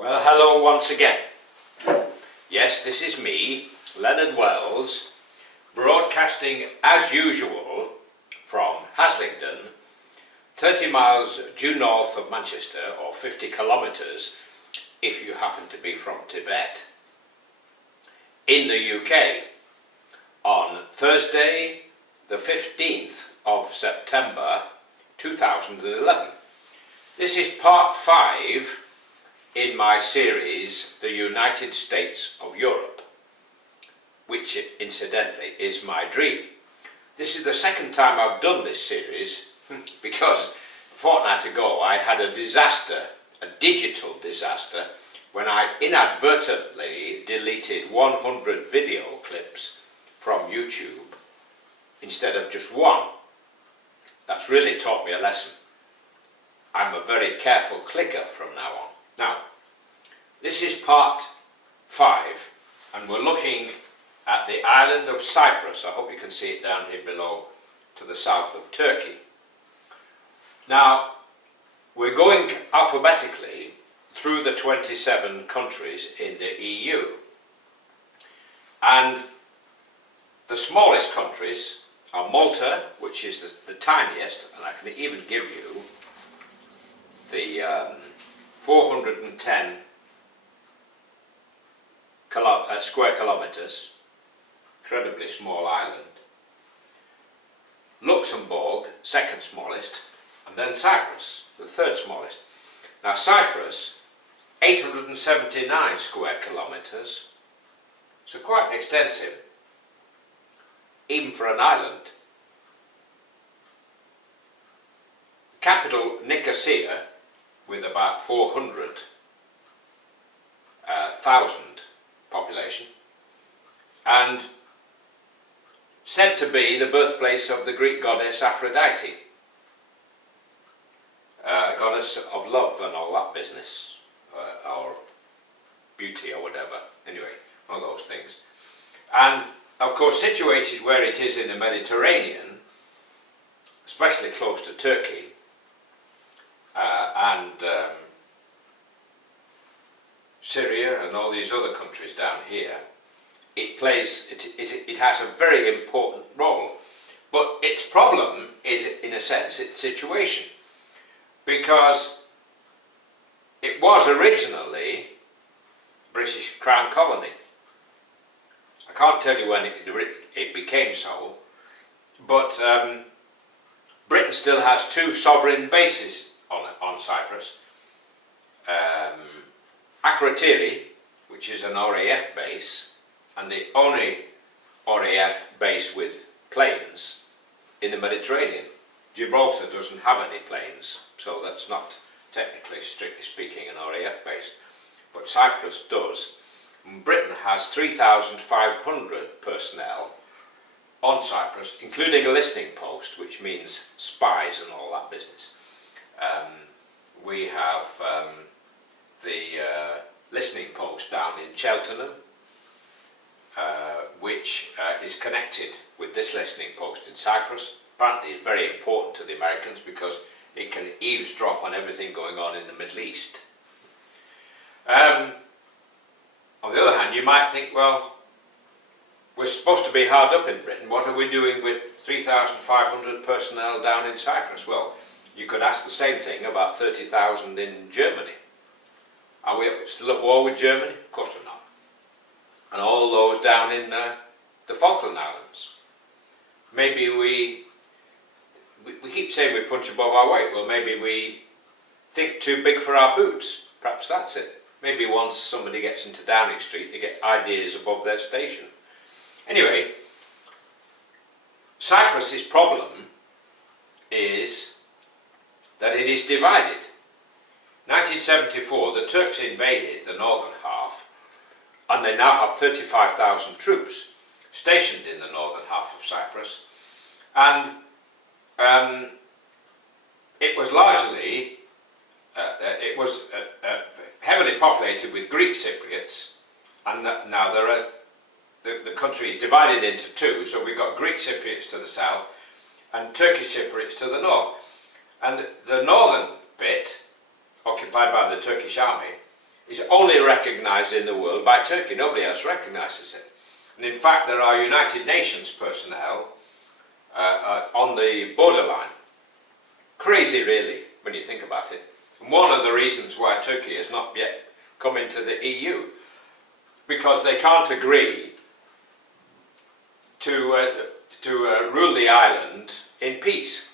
Well, hello once again. Yes, this is me, Leonard Wells, broadcasting as usual from HASLINGDEN, 30 miles due north of Manchester, or 50 kilometres if you happen to be from Tibet, in the UK, on Thursday the 15th of September 2011. This is part 5 in my series, The United States of Europe, which incidentally is my dream. This is the second time I've done this series because a fortnight ago I had a disaster, a digital disaster, when I inadvertently deleted 100 video clips from YouTube instead of just one. That's really taught me a lesson. I'm a very careful clicker from now on. Now, this is part 5, and we're looking at the island of Cyprus. I hope you can see it down here below to the south of Turkey. Now, we're going alphabetically through the 27 countries in the EU. And the smallest countries are Malta, which is the tiniest, and I can even give you the 410 square kilometres, incredibly small island. Luxembourg, second smallest, and then Cyprus, the third smallest. Now Cyprus, 879 square kilometres, so quite extensive, even for an island. The capital, Nicosia, with about 400,000 population, and said to be the birthplace of the Greek goddess Aphrodite, goddess of love and all that business, or beauty or whatever, anyway, one of those things. And of course situated where it is in the Mediterranean, especially close to Turkey, and Syria and all these other countries down here, it has a very important role. But its problem is, in a sense, its situation, because it was originally British Crown colony. I can't tell you when it became so, but Britain still has 2 sovereign bases on Cyprus. Akrotiri, which is an RAF base, and the only RAF base with planes in the Mediterranean. Gibraltar doesn't have any planes, so that's not technically, strictly speaking, an RAF base, but Cyprus does. And Britain has 3,500 personnel on Cyprus, including a listening post, which means spies and all that business. We have the listening post down in Cheltenham, which is connected with this listening post in Cyprus. Apparently it's very important to the Americans because it can eavesdrop on everything going on in the Middle East. On the other hand, you might think, well, we're supposed to be hard up in Britain. What are we doing with 3,500 personnel down in Cyprus? Well, you could ask the same thing about 30,000 in Germany. Are we still at war with Germany? Of course we're not. And all those down in the Falkland Islands. Maybe we keep saying we punch above our weight. Well, maybe we think too big for our boots. Perhaps that's it. Maybe once somebody gets into Downing Street, they get ideas above their station. Anyway, Cyprus's problem is that it is divided. 1974, the Turks invaded the northern half, and they now have 35,000 troops stationed in the northern half of Cyprus, and it was largely, heavily populated with Greek Cypriots, and now the country is divided into 2, so we've got Greek Cypriots to the south and Turkish Cypriots to the north. And the northern bit, occupied by the Turkish army, is only recognised in the world by Turkey. Nobody else recognises it. And in fact, there are United Nations personnel on the borderline. Crazy, really, when you think about it. And one of the reasons why Turkey has not yet come into the EU, because they can't agree to rule the island in peace.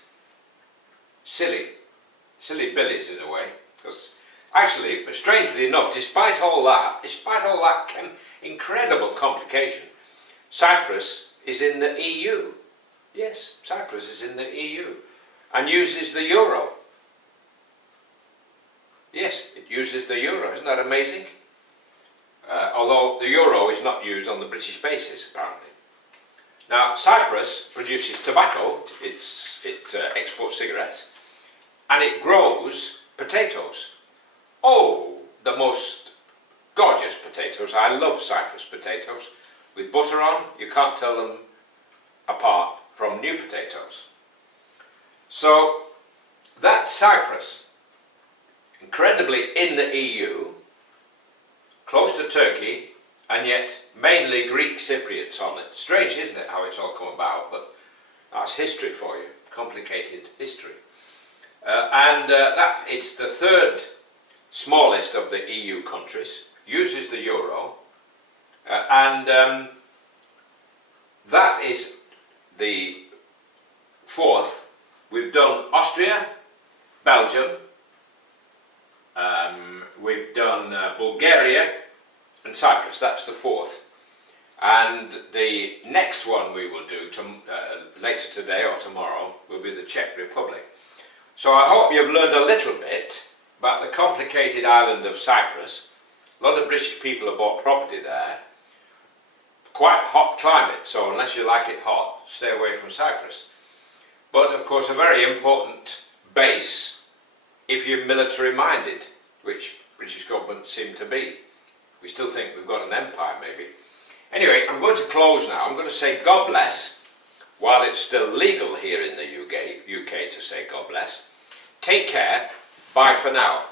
Silly billies in a way. Because actually, strangely enough, despite all that incredible complication, Cyprus is in the EU. Yes, Cyprus is in the EU and uses the euro. Yes, it uses the euro. Isn't that amazing? Although the euro is not used on the British basis, apparently. Now, Cyprus produces tobacco, it exports cigarettes, and it grows potatoes. Oh, the most gorgeous potatoes. I love Cyprus potatoes. With butter on, you can't tell them apart from new potatoes. So, that's Cyprus. Incredibly in the EU, close to Turkey, and yet mainly Greek Cypriots on it. Strange, isn't it, how it's all come about, but that's history for you, complicated history. It's the third smallest of the EU countries, uses the euro, that is the fourth. We've done Austria, Belgium, we've done Bulgaria and Cyprus. That's the fourth. And the next one we will do later today or tomorrow will be the Czech Republic. So I hope you've learned a little bit about the complicated island of Cyprus. A lot of British people have bought property there. Quite hot climate, so unless you like it hot, stay away from Cyprus. But of course a very important base if you're military minded, which British government seem to be. We still think we've got an empire maybe. Anyway, I'm going to close now. I'm going to say God bless, while it's still legal here in the UK to say God bless. Take care. Bye for now.